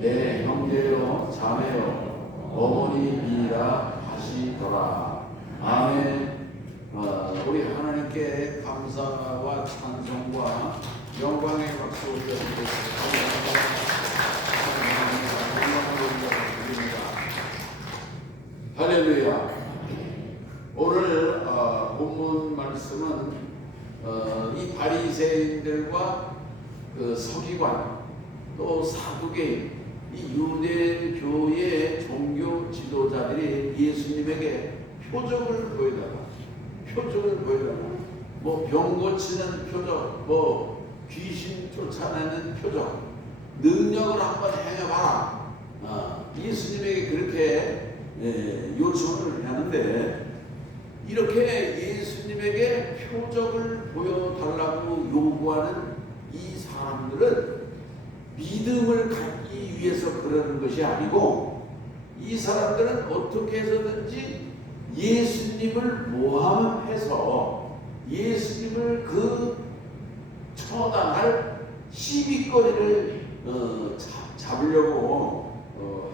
내 형제여 자매여 어머니이라 하시더라. 아멘. 우리 하나님께 감사와 찬송과 영광의 박수 올려드리겠습니다. 할렐루야. 오늘 본문 말씀은 이 바리새인들과 그 서기관 또 사두개인 이 유대교의 종교 지도자들이 예수님에게 표적을 보여달라 뭐 병 고치는 표적, 뭐 귀신 쫓아내는 표적, 능력을 한번 행해봐라. 예수님에게 그렇게 요청을 하는데, 이렇게 예수님에게 표적을 보여달라고 요구하는 이 사람들은 믿음을 갖기 위해서 그러는 것이 아니고, 이 사람들은 어떻게 해서든지 예수님을 모함해서 예수님을 그 처단할 시비거리를 잡으려고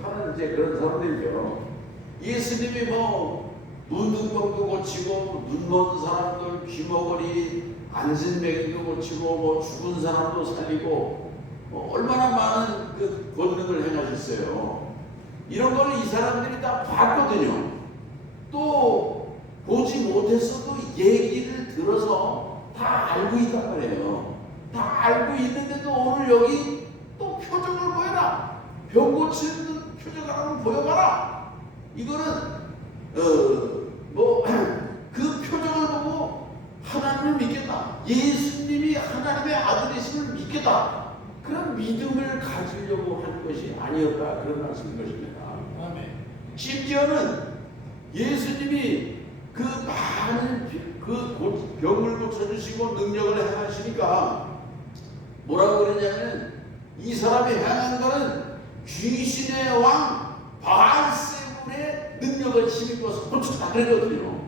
하는 이제 그런 사람들이죠. 예수님이 뭐 문둥병도 고치고, 눈먼 사람들 귀머거리 안진뱅이도 고치고, 뭐 죽은 사람도 살리고, 얼마나 많은 그 권능을 행하셨어요. 이런 걸 이 사람들이 다 봤거든요. 또 보지 못했어도 얘기를 들어서 다 알고 있단 말이에요. 다 알고 있는데도 오늘 여기 또 표적을 보여라, 병 고치는 표적을 한번 보여봐라. 이거는 그 표적을 보고 하나님을 믿겠다, 예수님이 하나님의 아들이심을 믿겠다, 그런 믿음을 가지려고 하는 것이 아니었다, 그런 말씀인 것입니다. 아멘. 심지어는 예수님이 그 많은 그 병을 고쳐주시고 능력을 행하시니까 뭐라고 그러냐면, 이 사람이 행한 것은 귀신의 왕 바알세불의 능력을 힘입어서 고쳤다 그러거든요.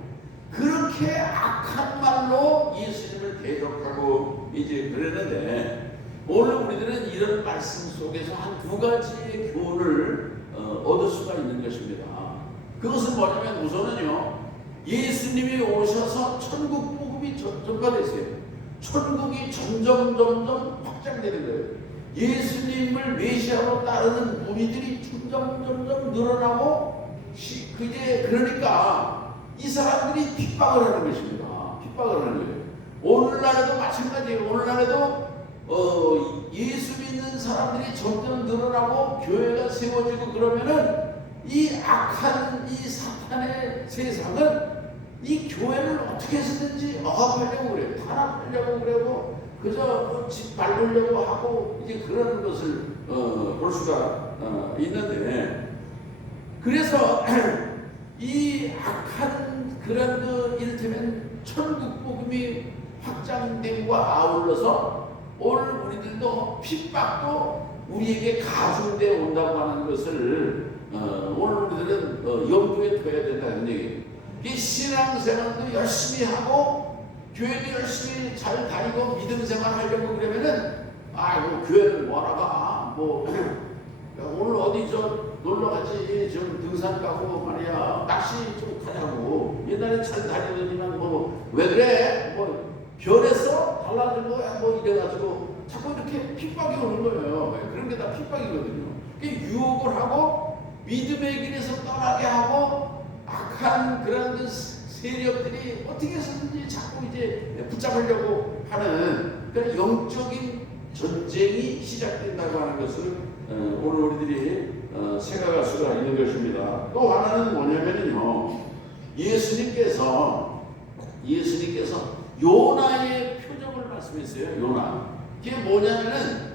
그렇게 악한 말로 예수님을 대적하고 이제 그랬는데, 오늘 우리들은 이런 말씀 속에서 한 두 가지의 교훈을 얻을 수가 있는 것입니다. 그것은 뭐냐면, 우선은요, 예수님이 오셔서 천국 복음이 전파됐어요. 천국이 점점 확장되는 거예요. 예수님을 메시아로 따르는 무리들이 점점 늘어나고, 그러니까 이 사람들이 핍박을 하는 것입니다. 핍박을 하는 거예요. 오늘날에도 마찬가지예요. 오늘날에도 예수 믿는 사람들이 점점 늘어나고 교회가 세워지고 그러면은 이 악한 이 사탄의 세상은 이 교회를 어떻게 해서든지 억압하려고 그래요. 탄압하려고 그래요. 그저 집 밟으려고 하고 이제 그런 것을 볼 수가 있는데, 그래서 이 악한 그런 이를테면 천국 복음이 확장됨과 아울러서 오늘 우리들도 핍박도 우리에게 가중되어 온다고 하는 것을 오늘 우리들은 염두에 둬야 된다는 얘기예요. 이 신앙생활도 열심히 하고 교회도 열심히 잘 다니고 믿음 생활 하려고 그러면은, 교회를 뭐하러 가? 오늘 어디 놀러 가지, 좀 등산 가고 말이야, 낚시 좀 가자고. 옛날에 잘 다니더니만 왜 그래? 변했어? 달라진 거야? 이래가지고 자꾸 이렇게 핍박이 오는 거예요. 그런 게 다 핍박이거든요. 유혹을 하고 믿음의 길에서 떠나게 하고, 악한 그런 세력들이 어떻게 해서든지 자꾸 이제 붙잡으려고 하는 그런 영적인 전쟁이 시작된다고 하는 것을 오늘 우리들이 생각할 수가 있는 것입니다. 또 하나는 뭐냐면요, 예수님께서 요나의 표적을 말씀했어요. 요나. 이게 뭐냐면은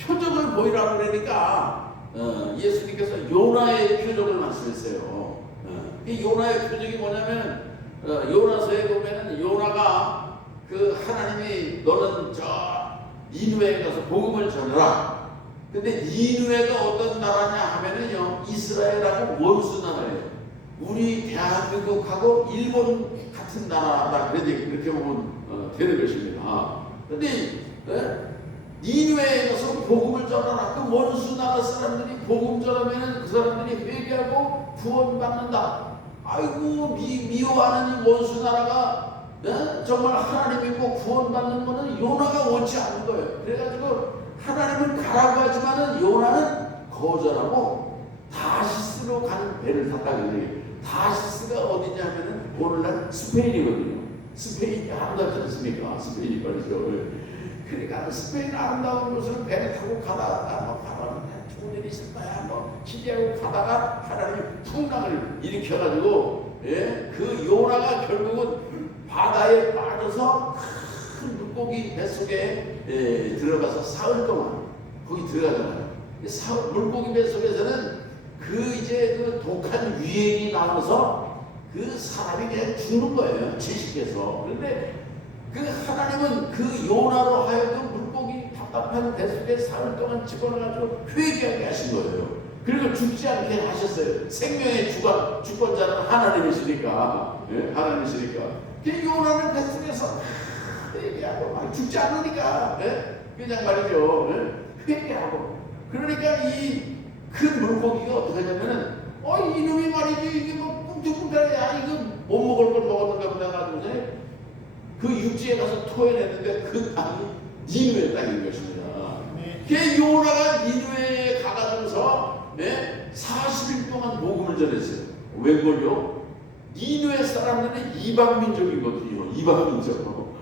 표적을 보이라고 그러니까 예수님께서 요나의 표적을 말씀했어요. 이 요나의 표적이 뭐냐면, 요나서에 보면은 요나가 하나님이 너는 니느웨에 가서 복음을 전해라. 근데 니느웨가 어떤 나라냐 하면은요, 이스라엘하고 원수 나라예요. 우리 대한민국하고 일본 같은 나라다, 그렇게 보면 되는 것입니다. 근데 니느웨에 가서 복음을 전하라. 그 원수 나라 사람들이 복음 전하면 그 사람들이 회개하고 구원받는다. 아이고 미워하는 이 원수 나라가 정말 하나님 믿고 구원받는 거는 요나가 원치 않은 거예요. 그래가지고 하나님은 가라고 하지만은 요나는 거절하고 다시스로 가는 배를 탔다 그래요. 다시스가 어디냐면은 오늘날 스페인이거든요. 스페인이 아름답지 않습니까? 스페인이 말이죠. 그러니까 스페인 아름다운 곳을 배를 타고 가다가 좋은 일이 있을 거야 기대하고 가다가 하나님이 풍랑을 일으켜가지고 그 요나가 결국은 바다에 빠져서 큰 물고기 뱃속에 들어가서 사흘 동안 거기 들어가잖아요. 물고기 뱃속에서는 그 독한 유행이 나와서 그 사람이 그냥 죽는 거예요. 채식해서. 그런데 그 하나님은 그 요나로 하여금 물고기 답답한 뱃속에 사흘 동안 집어넣어가지고 회개하게 하신 거예요. 그리고 죽지 않게 하셨어요. 생명의 주권자는 하나님이시니까. 하나님이시니까. 그 요나는 뱃속에서 회개하고 막 죽지 않으니까 그냥 말이죠. 회개하고. 그러니까 이 큰 물고기가 어떻게 하냐면은 이놈이 말이지 이게 뭐 뚱뚱뚱하냐 이거 못 먹을 걸 먹었는가 보다 가지고 그 육지에 가서 토해냈는데 그 땅이 니누의 땅인 것입니다. 그 요나가 니누에 가가지고서 40일 동안 복음을 전했어요. 웬걸요? 니누의 사람들은 이방 민족이거든요. 이방 민족.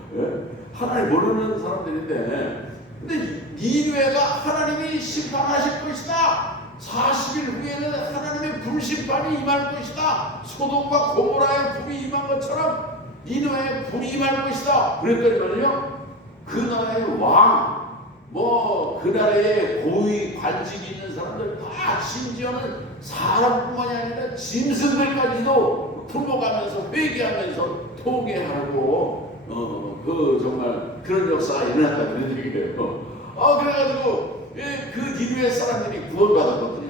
하나님 모르는 사람들인데 근데 니누에가 하나님이 심판하실 것이다. 40일 후에는 하나님의 불심판이 임할 것이다. 소돔과 고모라의 불이 임한 것처럼 니누에 불이 임할 것이다. 그랬더니 말이요, 그 나라의 왕, 그 나라의 고위 관직이 있는 사람들 다 심지어는 사람뿐만이 아니라 짐승들까지도 품어가면서 회개하면서 통회하고 그 정말 그런 역사가 일어났다 그런 얘기예요. 그래가지고 그 니누의 사람들이 구원받았거든요.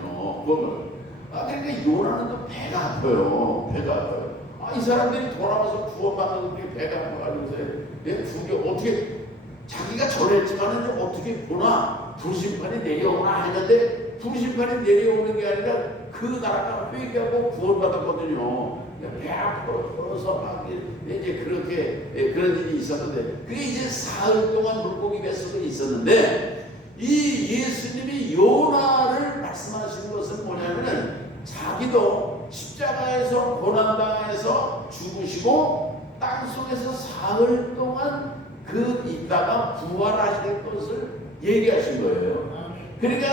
그러니까 요나는 또 배가 아파요. 배가 아파요. 이 사람들이 돌아와서 구원받는 게 배가 아파가지고서 그게 어떻게 자기가 전했지만은 어떻게 보나 불심판이 내려오나 했는데 불심판이 내려오는 게 아니라 그 나라가 회개하고 구원받았거든요. 배 아파서 막 이제 그렇게 그런 일이 있었는데 그게 이제 사흘 동안 물고기 뱃속에 있었는데 이 예수님이 요나를 말씀하시는 것은 뭐냐면은 자기도 십자가에서 고난당해서 죽으시고 땅속에서 사흘 동안 있다가 부활하실 것을 얘기하신 거예요. 그러니까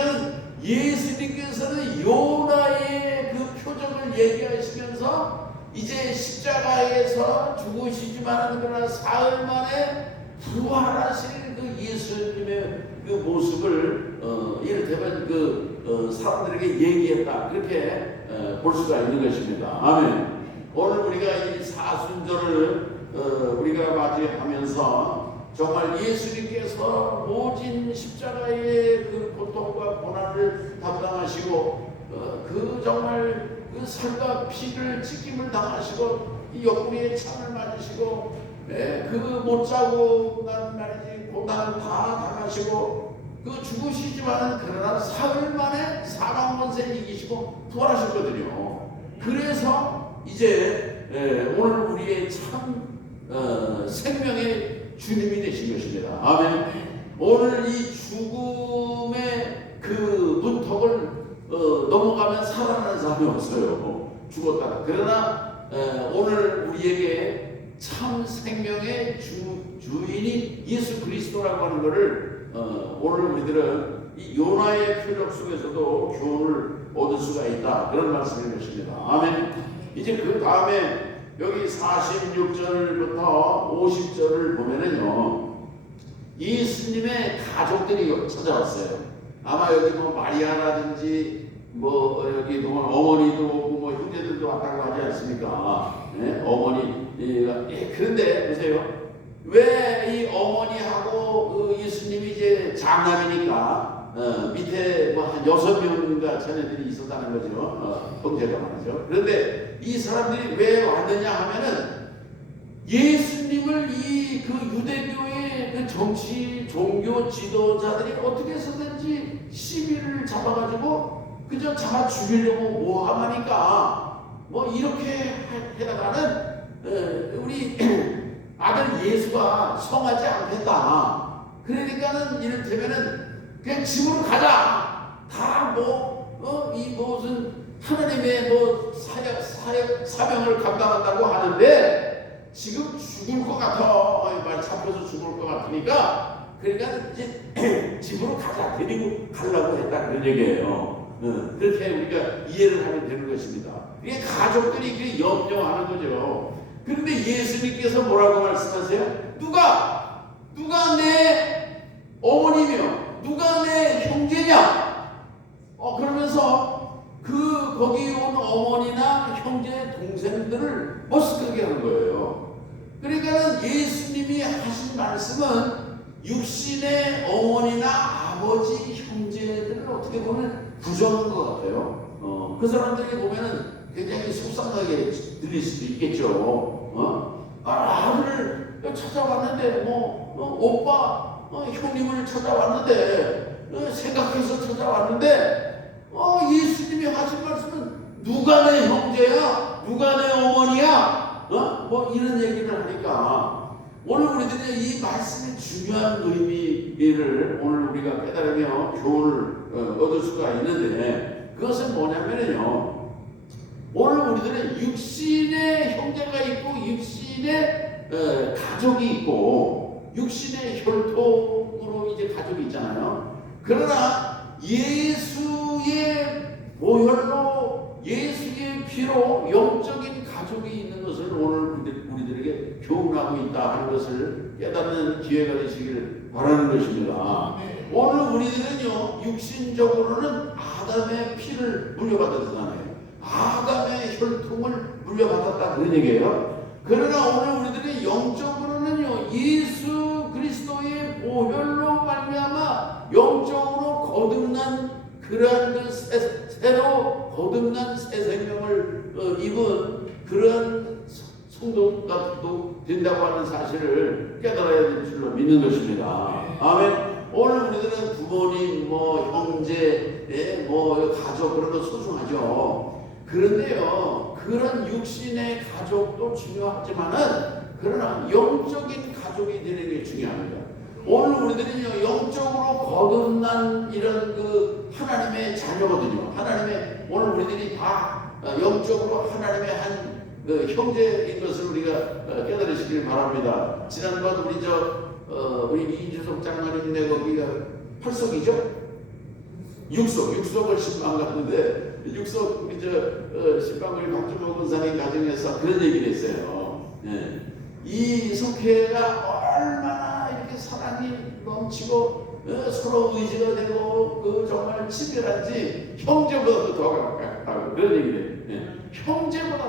예수님께서는 요나의 그 표정을 얘기하시면서 이제 십자가에서 죽으시지만 그러나 사흘 만에 부활하실 그 예수님의 그 모습을 이를테면 사람들에게 얘기했다. 그렇게 볼 수가 있는 것입니다. 아멘. 오늘 우리가 이 사순절을 우리가 맞이하면서 정말 예수님께서 모진 십자가의 그 고통과 고난을 담당하시고 그 정말 그 살과 피를 찢김을 당하시고 이 옆구리에 창을 맞으시고 그 못 자고 난 말이지 고난을 다 당하시고 그 죽으시지만 그러나 사흘 만에 사망 권세를 이기시고 부활하셨거든요. 그래서 이제 오늘 우리의 참 생명의 주님이 되신 것입니다. 아멘. 오늘 이 죽음의 그 문턱을 넘어가면 살아나는 사람이 없어요. 죽었다가. 그러나 오늘 우리에게 참 생명의 주인이 예수 그리스도라고 하는 것을 오늘 우리들은 이 요나의 표적 속에서도 교훈을 얻을 수가 있다. 그런 말씀인 것입니다. 아멘. 이제 그 다음에 여기 46절부터 50절을 보면은요, 예수님의 가족들이 찾아왔어요. 아마 여기 마리아라든지 여기 동안 어머니도 오고 형제들도 왔다고 하지 않습니까? 어머니가 그런데 보세요. 왜 이 어머니하고 예수님이 이제 장남이니까 밑에 한 6명인가 자녀들이 있었다는 거죠. 형제가 말이죠. 그런데 이 사람들이 왜 왔느냐 하면은 예수님을 그 유대교의 그 정치 종교 지도자들이 어떻게 해서든지 시비를 잡아가지고 그저 잡아 죽이려고 모함하니까 뭐 이렇게 해다가는 우리 아들 예수가 성하지 않겠다. 그러니까는 이를테면은 그냥 집으로 가자. 다 이 무슨 하나님의 사명을 감당한다고 하는데 지금 죽을 것 같아. 말 잡혀서 죽을 것 같으니까 그러니까 이제 집으로 가자. 데리고 가려고 했다. 그런 얘기예요. 그렇게 우리가 이해를 하면 되는 것입니다. 이게 가족들이 염려하는 거죠. 그런데 예수님께서 뭐라고 말씀하세요? 누가 내 어머니며 누가 내 형제냐? 그러면서 거기 온 어머니나 형제 동생들을 머쓱하게 하는 거예요. 그러니까 예수님이 하신 말씀은 육신의 어머니나 아버지 형제들을 어떻게 보면 부정한 것 같아요. 그 사람들이 보면은 굉장히 속상하게 들릴 수도 있겠죠. 아들을 찾아왔는데 오빠 형님을 찾아왔는데 생각해서 찾아왔는데 예수님이 하신 말씀은 누가 내 형제야? 누가 내 어머니야? 이런 얘기를 하니까 오늘 우리들이 이 말씀의 중요한 의미를 오늘 우리가 깨달으며 교훈을 얻을 수가 있는데 그것은 뭐냐면요. 오늘 우리들은 육신의 형제가 있고 육신의 가족이 있고 육신의 혈통으로 이제 가족이 있잖아요. 그러나 예수의 보혈로 예수의 피로 영적인 가족이 있는 것을 오늘 우리들에게 교훈하고 있다 하는 것을 깨닫는 기회가 되시기를 바라는 것입니다. 오늘 우리들은요 육신적으로는 아담의 피를 물려받았잖아요. 아담의 혈통을 물려받았다 그런 얘기예요. 그러나 오늘 우리들이 영적으로는요 예수 그리스도의 보혈로 말미암아 영적으로 거듭난 그러한 새로 거듭난 새 생명을 입은 그러한 성도가 된다고 하는 사실을 깨달아야 될 줄로 믿는 것입니다. 아멘. 오늘 우리들은 부모님, 형제, 가족 그런 거 소중하죠. 그런데요, 그런 육신의 가족도 중요하지만은 그러나 영적인 가족이 되는 게 중요합니다. 오늘 우리들은요 영적으로 거듭난 이런 하나님의 자녀거든요. 오늘 우리들이 다 영적으로 하나님의 한 형제인 것을 우리가 깨달으시길 바랍니다. 지난번 우리 이주석 장로님네 거기가 8석이죠? 6석을 신방 갔는데 6석 우리 신방을 박주모 권사님 가정에서 그런 얘기를 했어요. 이 속회가 얼마나 이렇게 사랑이 넘치고 서로 의지가 되고 정말 친밀한지 형제보다도 더 가깝다고 그런 얘기를 해요. 형제보다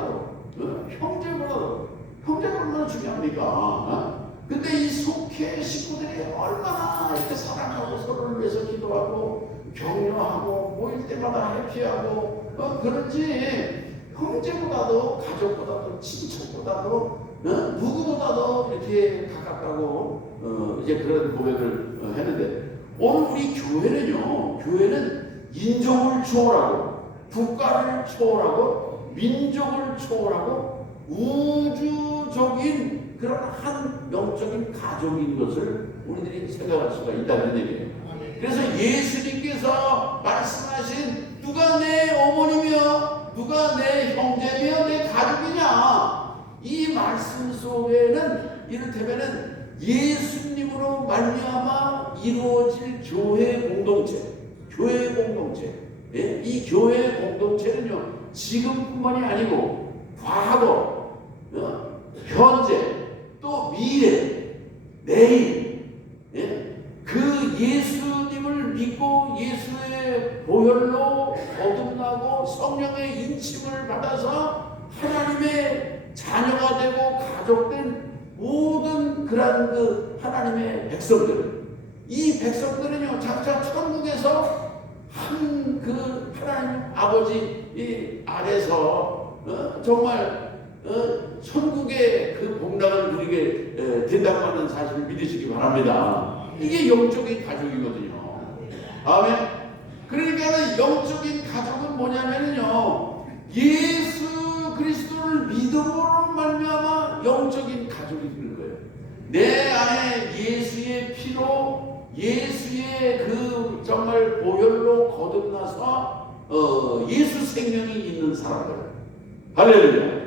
얼마나 중요합니까? 근데 이 속회 식구들이 얼마나 이렇게 사랑하고 서로를 위해서 기도하고 격려하고 모일 때마다 해피하고 그런지 형제보다도 가족보다도 친척보다도 누구보다도 이렇게 가깝다고 이제 그런 고백을 했는데 오늘 우리 교회는 인종을 초월하고 국가를 초월하고 민족을 초월하고 우주적인 그런 한 영적인 가족인 것을 우리들이 생각할 수가 있다는 얘기예요. 그래서 예수님께서 말씀하신 누가 내 어머니며 누가 내 형제며 내 가족이냐 이 말씀 속에는 이를테면은 예수님으로 말미암아 이루어질 교회 공동체 이 교회 공동체는요 지금뿐만이 아니고 과거 현재 또 미래 내일 그 예수님을 믿고 예수의 보혈로 거듭나고 성령의 인침을 받아서 하나님의 자녀가 되고 가족된 모든 그런 하나님의 백성들 이 백성들은요 각자 천국에서 한 하나님 아버지 아래서 정말 천국의 그 복락을 누리게 된다고 하는 사실을 믿으시기 바랍니다. 이게 영적인 가족이거든요. 아멘. 그러니까 영적인 가족은 뭐냐면요, 예수 그리스도를 믿음으로 말미암아 영적인 가족이 되는 거예요. 내 안에 예수의 피로, 예수의 그 정말 보혈로 거듭나서 예수 생명이 있는 사람들. 할렐루야.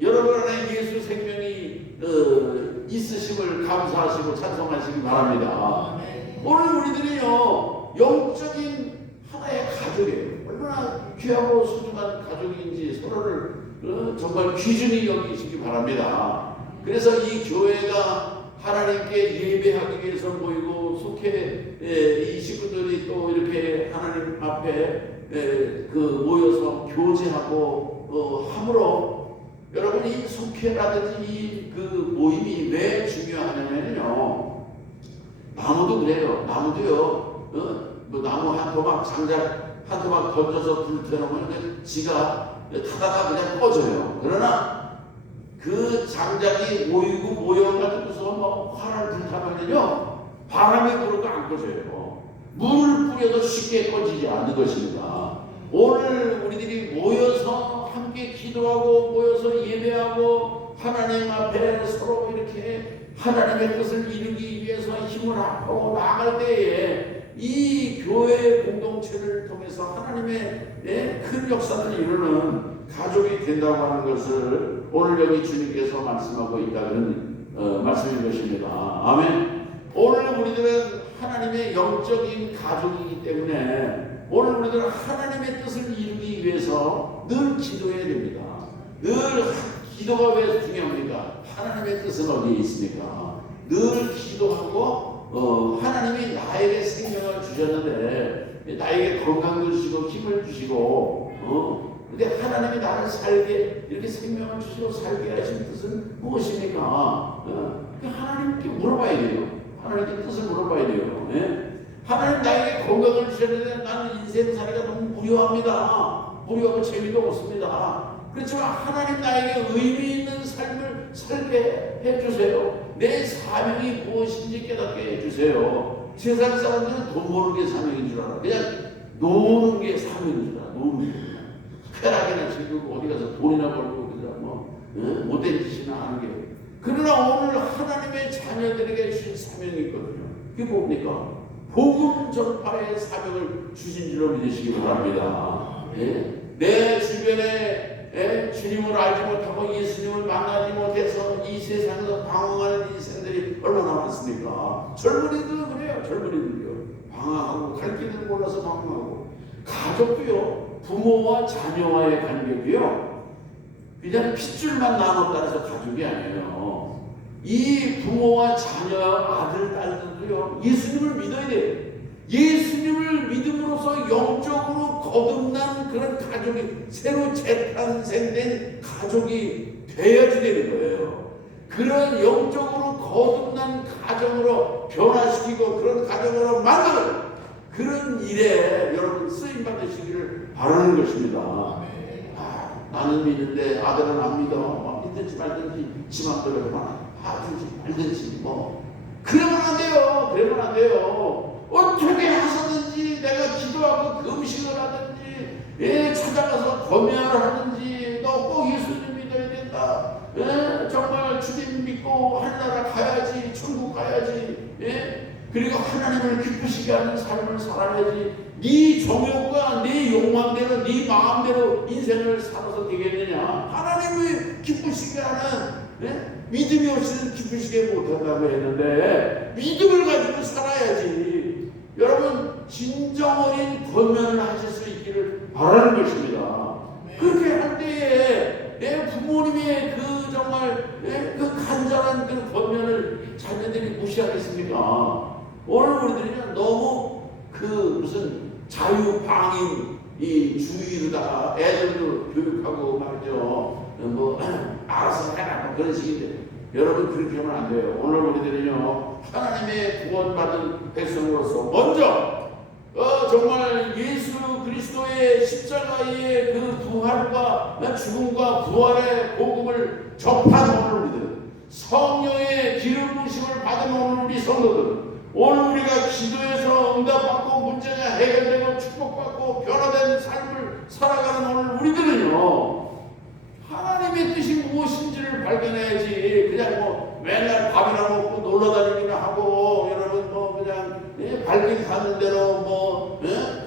여러분 안에 예수 생명이 있으심을 감사하시고 찬송하시기 바랍니다. 오늘 우리들이요, 영적인 하나의 가족이에요. 얼마나 귀하고 소중한 가족인지 서로를 정말 귀중히 여기시기 바랍니다. 그래서 이 교회가 하나님께 예배하기 위해서 모이고, 속해 이 식구들이 또 이렇게 하나님 앞에 모여서 교제하고 함으로, 여러분 이 속회라든지 그 모임이 왜 중요하냐면요, 나무도 그래요. 나무도요, 뭐 나무 한 토막, 장작 한 토막 던져서 불 태우면 지가 타다가 그냥 꺼져요. 그러나 그 장작이 모여가지고서 뭐 화를 불타면요, 바람이 불어도 안 꺼져요. 물을 뿌려도 쉽게 꺼지지 않는 것입니다. 오늘 우리들이 모여서 함께 기도하고, 모여서 예배하고, 하나님 앞에 서로 이렇게 하나님의 뜻을 이루기 위해서 힘을 합하고 나아갈 때에 이 교회 공동체를 통해서 하나님의 큰 역사를 이루는 가족이 된다고 하는 것을 오늘 여기 주님께서 말씀하고 있다는 말씀인 것입니다. 아멘. 오늘 우리들은 하나님의 영적인 가족이기 때문에 오늘 우리들은 하나님의 뜻을 이루기 위해서 늘 기도해야 됩니다. 늘 기도가 왜 중요합니까? 하나님의 뜻은 어디에 있습니까? 늘 기도하고 하나님이 나에게 생명을 주셨는데, 나에게 건강을 주시고 힘을 주시고 근데 하나님이 나를 살게, 이렇게 생명을 주시고 살게 하신 뜻은 무엇입니까? 하나님께 물어봐야 돼요. 하나님께 뜻을 물어봐야 돼요. 하나님 나에게 건강을 주셨는데 나는 인생살이가 너무 무료합니다. 무료하고 재미도 없습니다. 그렇지만 하나님 나에게 의미 있는 삶을 살게 해주세요. 내 사명이 무엇인지 깨닫게 해주세요. 세상 사람들은 돈 버는 게 사명인 줄 알아. 그냥 노는 게 사명인 줄 알아. 노는 게. 쾌락이나 즐기고 어디 가서 돈이나 벌고 그냥 못된 짓이나 하는 게. 그러나 오늘 하나님의 자녀들에게 주신 사명이 있거든요. 그게 뭡니까? 복음 전파의 사명을 주신 줄로 믿으시기 바랍니다. 내 주변에 주님을 알지 못하고 예수님을 만나지 못해서 이 세상에서 방황하는 인생들이 얼마나 많습니까? 젊은이들도 그래요. 젊은이들요. 방황하고 갈 길을 몰라서 방황하고, 가족도요, 부모와 자녀와의 관계도요, 그냥 핏줄만 나눴다 해서 가족이 아니에요. 이 부모와 자녀, 아들, 딸들도요, 예수님을 믿어야 돼요. 예수님을 믿음으로써 영적으로 거듭난 그런 가족이, 새로 재탄생된 가족이 되어야지 되는 거예요. 그런 영적으로 거듭난 가정으로 변화시키고 그런 가정으로 만드는 그런 일에 여러분 쓰임 받으시기를 바라는 것입니다. 나는 믿는데 아들은 안 믿어. 믿든지 말든지 지 맘대로 하든지 말든지 그러면 안 돼요. 그러면 안 돼요. 어떻게 하서든지 내가 기도하고 금식을 하든지 찾아가서 검열을 하든지, 너 꼭 예수님 믿어야 된다. 정말 주님 믿고 하늘나라 가야지, 천국 가야지. 그리고 하나님을 기쁘시게 하는 삶을 살아야지. 네 정욕과 네 욕망대로, 네 마음대로 인생을 살아서 되겠느냐? 하나님을 기쁘시게 하는 믿음이 없이는 기쁘시게 못한다고 했는데, 믿음을 가지고 살아야지. 여러분 진정어린 권면을 하실 수 있기를 바라는 것입니다. 그렇게 할 때에 내 부모님의 그 정말 그 간절한 그 권면을 자녀들이 무시하겠습니까? 오늘 우리들이 너무 그 무슨 자유방임 이 주의로다가 애들도 교육하고 말이죠. 알아서 해라 그런 식인데, 여러분 그렇게 하면 안 돼요. 오늘 우리들은요, 하나님의 구원받은 백성으로서 먼저 정말 예수 그리스도의 십자가의 그 부활과 죽음과 부활의 복음을 접한 오늘 우리들, 성령의 기름 부으심을 받은 오늘 우리 성도들, 오늘 우리가 기도해서 응답받고 문제가 해결되고 축복 축복받고 변화된 삶을 살아가는 오늘 우리들은요, 하나님의 뜻이 무엇인지를 발견해야지 그냥 뭐 맨날 밥이나 먹고 놀러 다니기나 하고 여러분 뭐 그냥 발길 가는 대로 뭐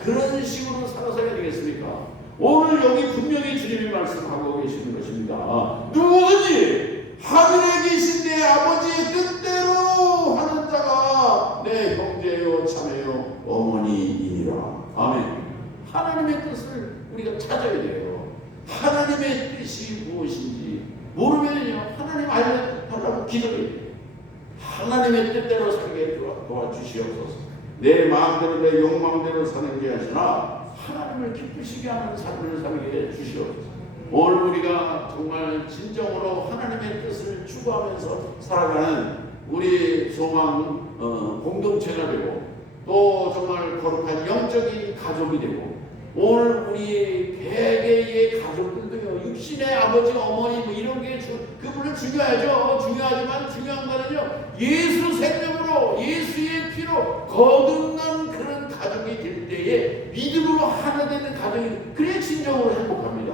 그런 식으로 살아서야 되겠습니까? 오늘 여기 분명히 주님이 말씀하고 계시는 것입니다. 누구든지 하늘에 계신 내 아버지의 뜻대로 하는 자가 내 형제요 자매요 어머니이니라. 아멘. 하나님의 뜻을 우리가 찾아야 돼요. 하나님의 뜻이 무엇인지 모르면요, 하나님 알려달라고 기도해야 돼요. 하나님의 뜻대로 살게 도와주시옵소서. 내 마음대로 내 욕망대로 사는 게 아니라 하나님을 기쁘시게 하는 삶을 살게 주시옵소서. 오늘 우리가 정말 진정으로 하나님의 뜻을 추구하면서 살아가는 우리 소망 공동체가 되고 또 정말 거룩한 영적인 가족이 되고 오늘 우리 개개의 가족들도요, 육신의 아버지 어머니 뭐 이런 게 그분은 중요하죠. 중요하지만 중요한 거는요, 예수 생명으로 예수의 피로 거듭난 그런 가족이 될 때에 믿음으로 하나 되는 가정이 그래 진정으로 행복합니다.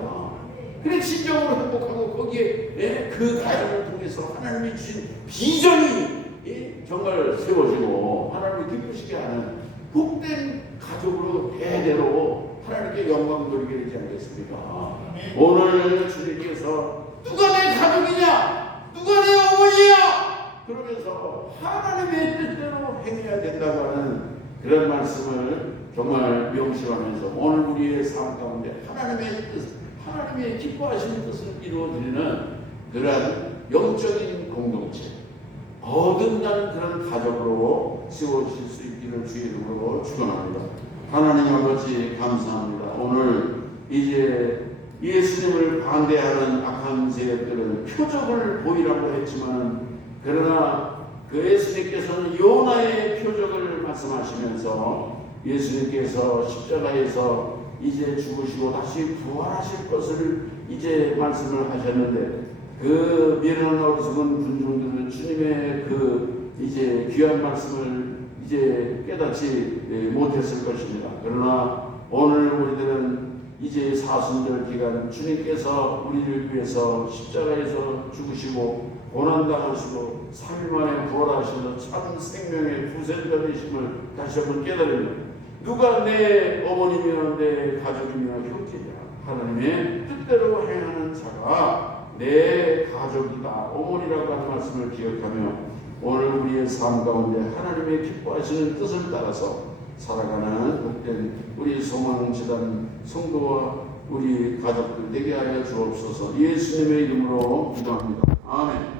그래 진정으로 행복하고 거기에 그 가정을 통해서 하나님이 주신 비전이 정말 세워지고 하나님을 기쁘시게 하는 복된 가족으로 대대로 하나님께 영광 돌리게 되지 않겠습니까? 오늘 주님께서 누가 내 가족이냐? 누가 내 어머니야? 그러면서 하나님의 뜻대로 행해야 된다고 하는 그런 말씀을 정말 명심하면서 오늘 우리의 삶 가운데 하나님의 뜻, 하나님의 기뻐하시는 뜻을 이루어드리는 그러한 영적인 공동체, 거듭나는 그런 가족으로 세워질 수 있기를 주의 이름으로 축원합니다. 하나님 아버지 감사합니다. 오늘 이제 예수님을 반대하는 악한 세력들은 표적을 보이라고 했지만 그러나 그 예수님께서는 요나의 표적을 말씀하시면서 예수님께서 십자가에서 이제 죽으시고 다시 부활하실 것을 이제 말씀을 하셨는데 그 미련한 어리석은 군중들은 주님의 그 이제 귀한 말씀을 이제 깨닫지 못했을 것입니다. 그러나 오늘 우리들은 이제 사순절 기간 주님께서 우리를 위해서 십자가에서 죽으시고 고난당하시고 3일 만에 부활하셔서 참 생명의 구세주가 되심을 다시 한번 깨달으며 누가 내 어머니며 내 가족이며 형제냐 하나님의 뜻대로 행하는 자가 내 가족이다 어머니라고 하는 말씀을 기억하며 오늘 우리의 삶 가운데 하나님의 기뻐하시는 뜻을 따라서 살아가는 복된 우리 소망재단 성도와 우리 가족들 되게 하여 주옵소서. 예수님의 이름으로 기도합니다. 아멘.